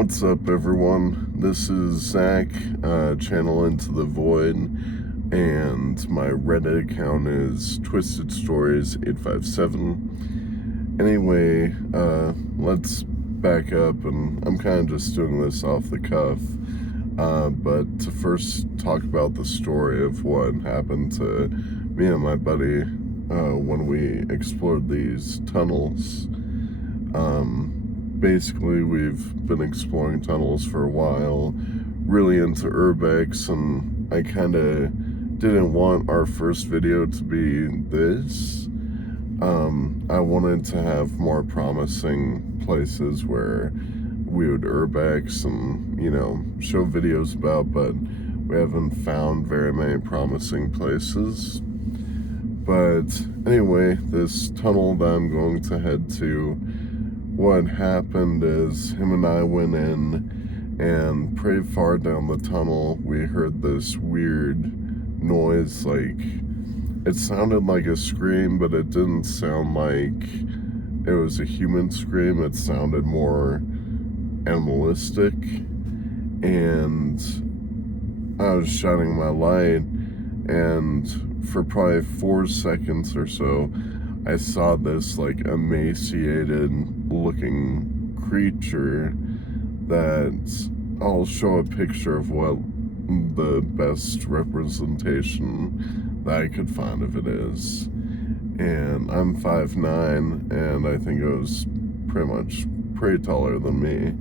What's up, everyone? This is Zach, channel Into the Void, and my Reddit account is Twisted Stories 857. Anyway, let's back up, and I'm kind of just doing this off the cuff, but to first talk about the story of what happened to me and my buddy when we explored these tunnels. Basically, we've been exploring tunnels for a while, really into Urbex, and I kind of didn't want our first video to be this. I wanted to have more promising places where we would Urbex and, show videos about, but we haven't found very many promising places. But anyway, this tunnel that I'm going to head to, what happened is him and I went in, and pretty far down the tunnel we heard this weird noise. Like, it sounded like a scream, but it didn't sound like it was a human scream. It sounded more animalistic, and I was shining my light, and for probably 4 seconds or so I saw this like emaciated looking creature that I'll show a picture of what the best representation that I could find of it is. And I'm 5'9", and I think it was pretty taller than me.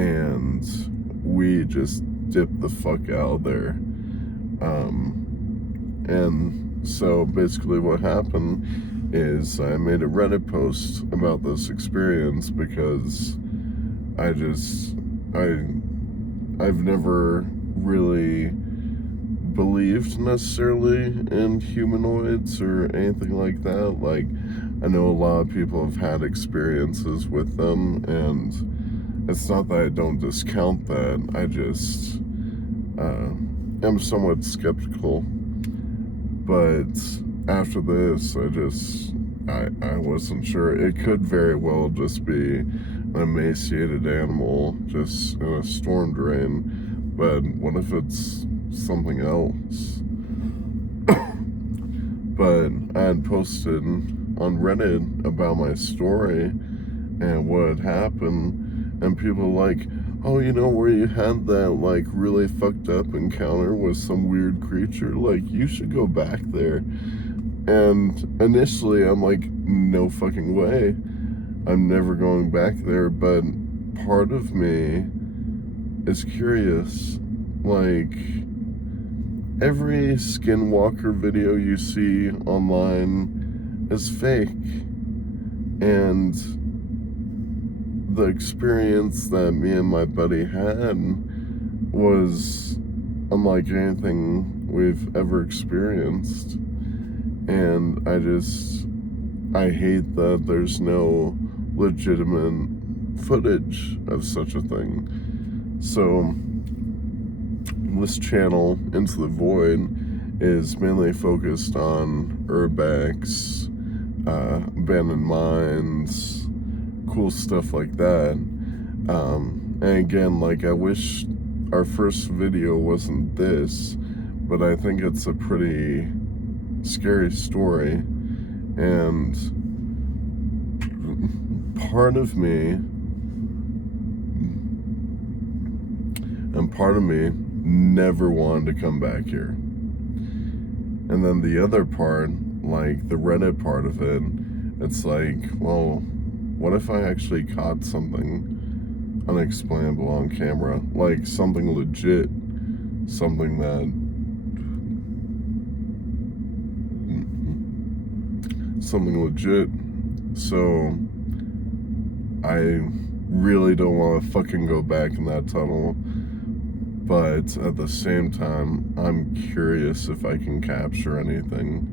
And we just dipped the fuck out of there. And so basically what happened is I made a Reddit post about this experience because I've never really believed necessarily in humanoids or anything like that. Like, I know a lot of people have had experiences with them, and it's not that I don't discount that. I just am somewhat skeptical. But after this, I wasn't sure. It could very well just be an emaciated animal just in a storm drain. But what if it's something else? But I had posted on Reddit about my story and what had happened, and people were like, oh, where you had that like really fucked up encounter with some weird creature, like, you should go back there. And initially I'm like, no fucking way, I'm never going back there. But part of me is curious. Like, every skinwalker video you see online is fake, and the experience that me and my buddy had was unlike anything we've ever experienced. And I hate that there's no legitimate footage of such a thing. So this channel, Into the Void, is mainly focused on Urbex, abandoned mines, cool stuff like that. And again, like, I wish our first video wasn't this, but I think it's a pretty scary story. And part of me never wanted to come back here. And then the other part, like the Reddit part of it, it's like, well, what if I actually caught something unexplainable on camera? Like, something legit. Something legit. So I really don't want to fucking go back in that tunnel. But at the same time, I'm curious if I can capture anything.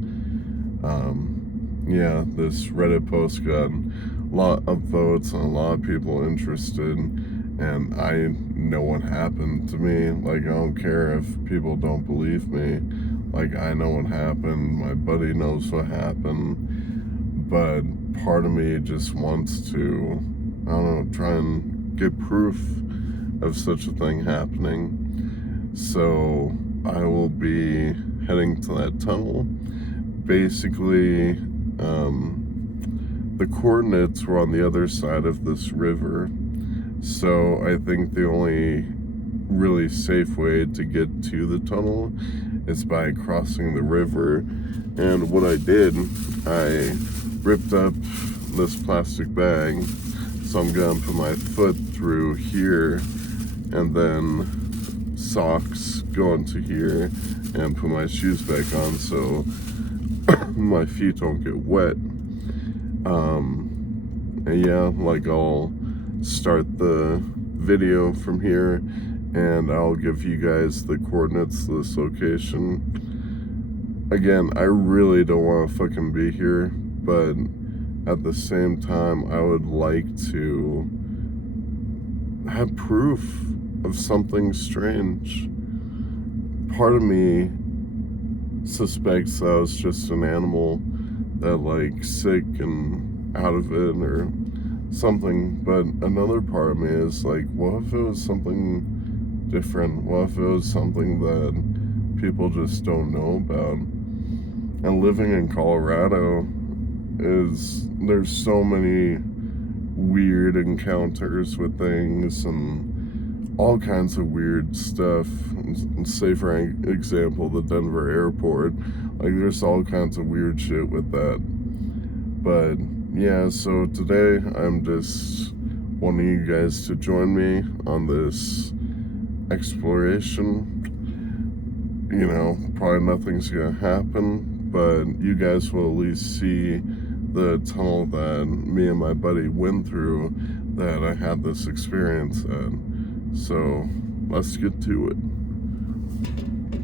Yeah, this Reddit post got a lot of votes and a lot of people interested, and I know what happened to me. Like, I don't care if people don't believe me. Like, I know what happened, my buddy knows what happened, but part of me just wants to, I don't know, try and get proof of such a thing happening. So I will be heading to that tunnel. Basically, the coordinates were on the other side of this river, so I think the only really safe way to get to the tunnel is by crossing the river. And what I did, I ripped up this plastic bag, so I'm gonna put my foot through here, and then socks go into here, and put my shoes back on so my feet don't get wet. And yeah, like, I'll start the video from here, and I'll give you guys the coordinates to this location. Again, I really don't want to fucking be here, but at the same time, I would like to have proof of something strange. Part of me suspects that I was just an animal that, like, sick and out of it or something, but another part of me is like, what if it was something different? What if it was something that people just don't know about? And living in Colorado there's so many weird encounters with things and all kinds of weird stuff. Say for example, the Denver airport, like, there's all kinds of weird shit with that. But yeah, so today I'm just wanting you guys to join me on this exploration. You know, probably nothing's gonna happen, but you guys will at least see the tunnel that me and my buddy went through, that I had this experience at. So let's get to it.